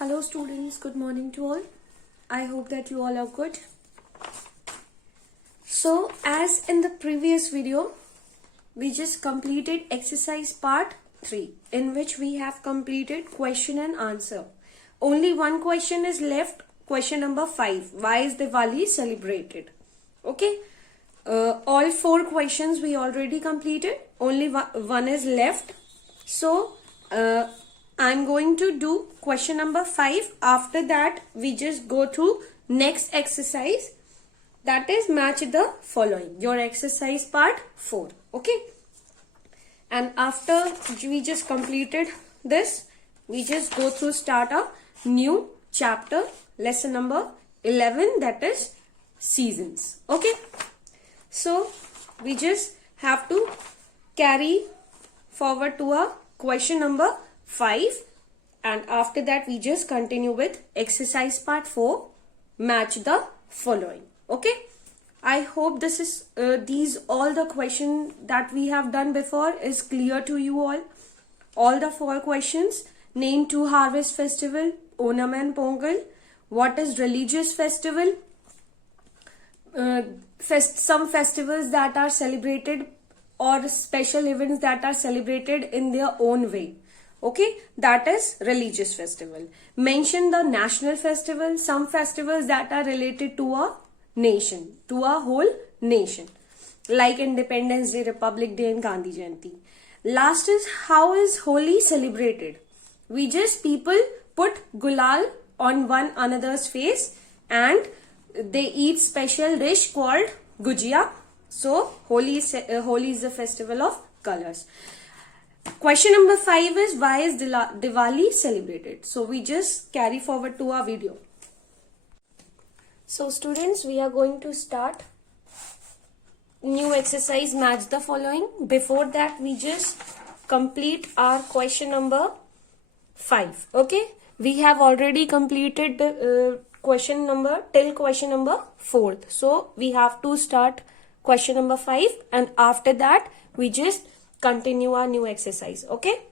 Hello students, good morning to all. I hope that you all are good. So as in the previous video, we just completed exercise part 3 in which we have completed question and answer. Only one question is left, question number 5. Why is Diwali celebrated? Okay. All 4 questions we already completed. Only one is left. So I'm going to do question number 5. After that, we just go to next exercise. That is match the following. Your exercise part 4. Okay. And after we just completed this, we just go through start a new chapter, lesson number 11, that is seasons. Okay. So we just have to carry forward to a question number 5, and after that we just continue with exercise part 4, match the following. Okay. I hope this is these all the question that we have done before is clear to you all. All the 4 questions: name 2 harvest festival, Onam and Pongal. What is religious festival? Some festivals that are celebrated or special events that are celebrated in their own way. Okay, that is religious festival. Mention the national festival, some festivals that are related to a nation, to a whole nation, like Independence Day, Republic Day and Gandhi Jayanti. Last is how is Holi celebrated? We just people put gulal on one another's face and they eat special dish called gujia. So Holi is the festival of colors. Question number 5 is why is Diwali celebrated? So we just carry forward to our video. So students, we are going to start new exercise, match the following. Before that, we just complete our question number 5. Okay, we have already completed the question number till question number 4. So we have to start question number 5, and after that we just continue our new exercise. Okay.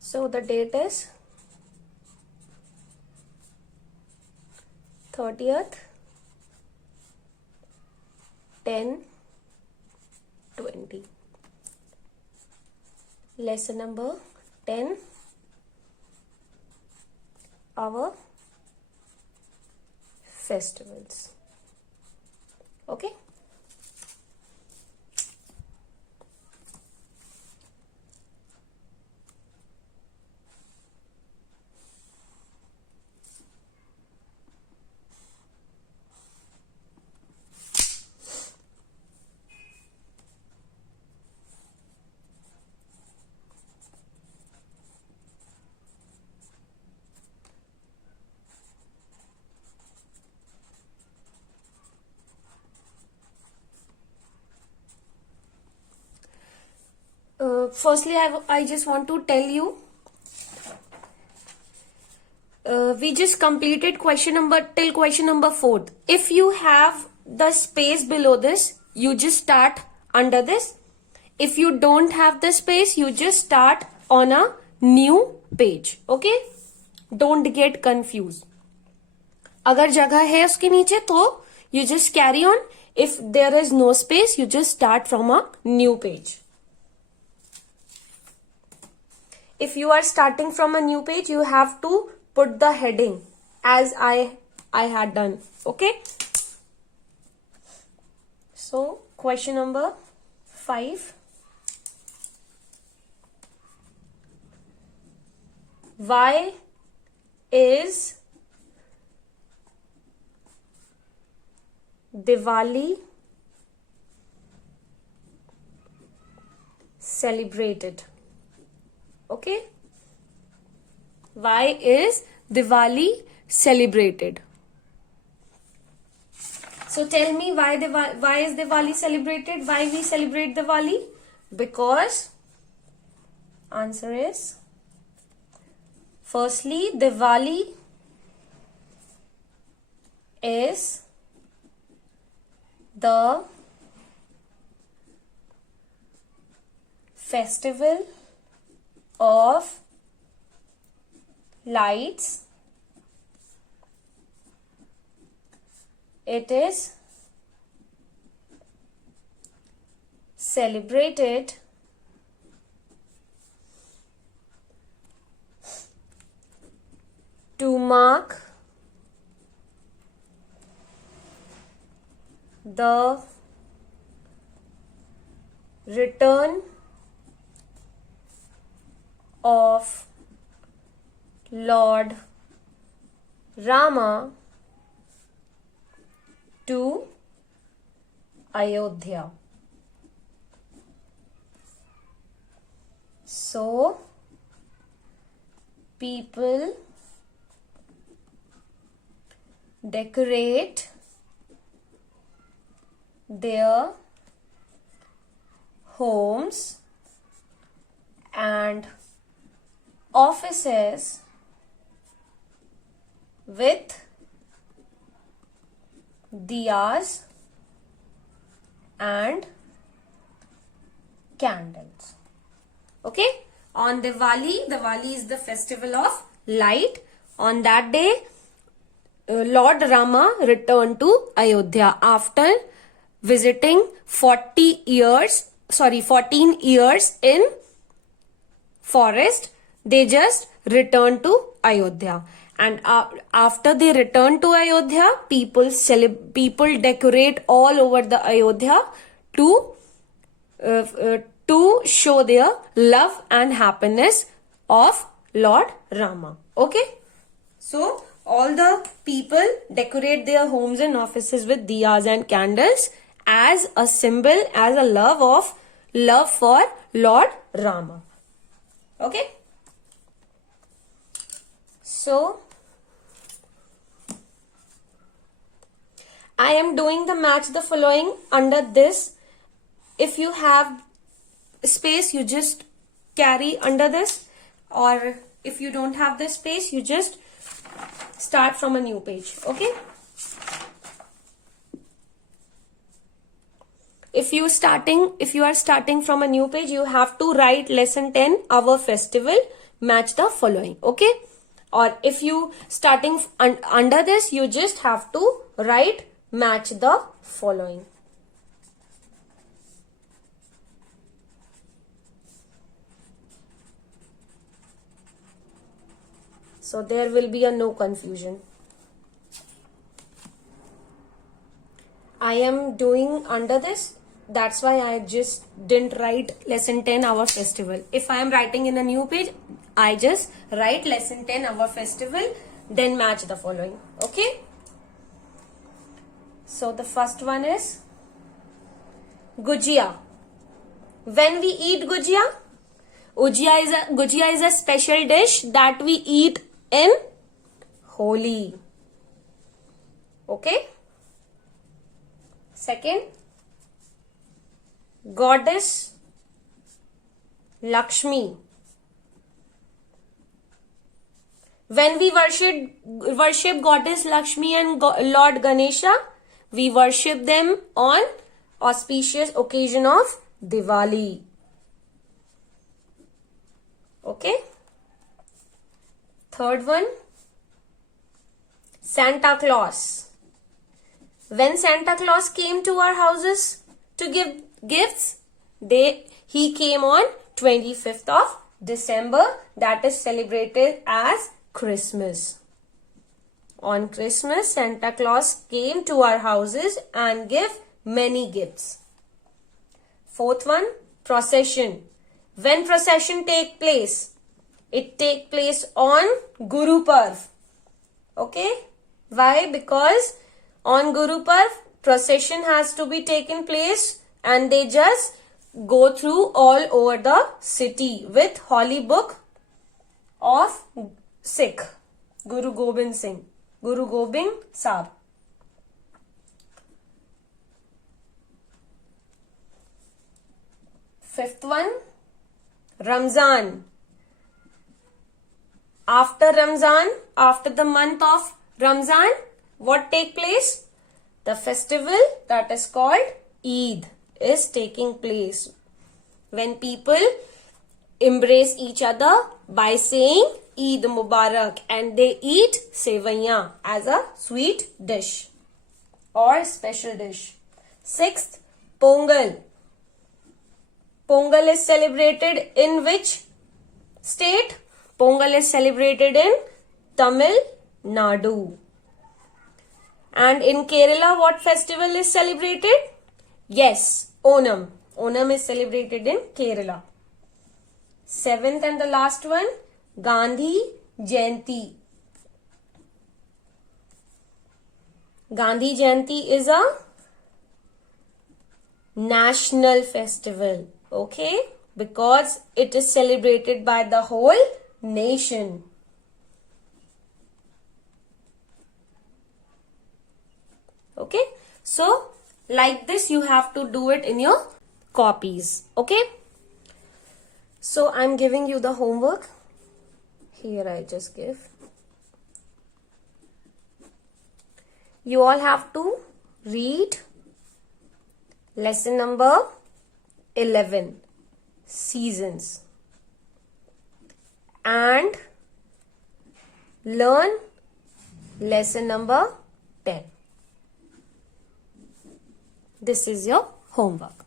So the date is 30th 10/20. Lesson number 10, our festivals. Okay. Firstly, I just want to tell you, we just completed question number till question number 4. If you have the space below this, you just start under this. If you don't have the space, you just start on a new page. Okay, don't get confused. अगर जगह है उसके नीचे तो you just carry on. If there is no space, you just start from a new page. If you are starting from a new page, you have to put the heading as I had done. Okay. So question number 5. Why is Diwali celebrated? Okay. Why is Diwali celebrated? So tell me why is Diwali celebrated? Why we celebrate Diwali? Because answer is, firstly, Diwali is the festival of lights. It is celebrated to mark the return of Lord Rama to Ayodhya. So, people decorate their homes and offices with diyas and candles. Okay, on Diwali is the festival of light. On that day, Lord Rama returned to Ayodhya after visiting 14 years in forest. They just returned to Ayodhya, and after they returned to Ayodhya, people decorate all over the Ayodhya to show their love and happiness of Lord Rama. Okay, so all the people decorate their homes and offices with diyas and candles as a symbol, as a love for Lord Rama. Okay, so I am doing the match the following under this. If you have space, you just carry under this, or if you don't have the space, you just start from a new page. Okay, if you are starting from a new page, you have to write lesson 10 our festival, match the following. Okay, or if you starting under this, you just have to write match the following. So there will be no confusion. I am doing under this, that's why I just didn't write lesson 10 our festival. If I am writing in a new page, I just write lesson 10 our festival, then match the following. Okay, so the first one is Gujia. When we eat Gujia, Gujia is a special dish that we eat in Holi. Okay, second, Goddess Lakshmi. When we worship Goddess Lakshmi and Lord Ganesha, we worship them on auspicious occasion of Diwali. Okay, third one, Santa Claus. When Santa Claus came to our houses to give gifts, he came on 25th of December. That is celebrated as Christmas. On Christmas, Santa Claus came to our houses and gave many gifts. Fourth one, procession. When procession take place, it take place on Guru Parv. Okay, why? Because on Guru Parv, procession has to be taken place, and they just go through all over the city with holy book of Sikh, Guru Gobind Sahib. Fifth one, Ramzan. After Ramzan, after the month of Ramzan, what take place? The festival that is called Eid is taking place, when people embrace each other by saying Eid Mubarak, and they eat sevaiyan as a sweet dish or special dish. Sixth, Pongal. Pongal is celebrated in which state? Pongal is celebrated in Tamil Nadu. And in Kerala, what festival is celebrated? Yes, Onam. Onam is celebrated in Kerala. Seventh and the last one, Gandhi Jayanti. Gandhi Jayanti is a national festival, okay? Because it is celebrated by the whole nation. Okay, so like this you have to do it in your copies. Okay, so I'm giving you the homework. Here I just give. You all have to read lesson number 11, seasons, and learn lesson number 10. This is your homework.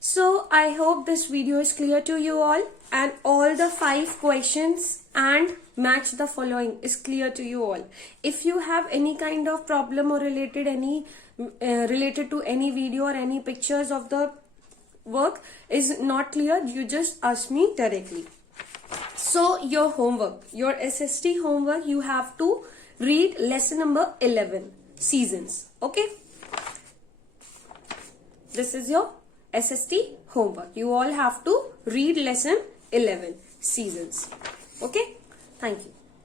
So I hope this video is clear to you all, and all the 5 questions and match the following is clear to you all. If you have any kind of problem or related to any video or any pictures of the work is not clear, you just ask me directly. So your homework, your SST homework, you have to read lesson number 11, seasons. Okay, this is your SST homework. You all have to read lesson 11, seasons. Okay, thank you.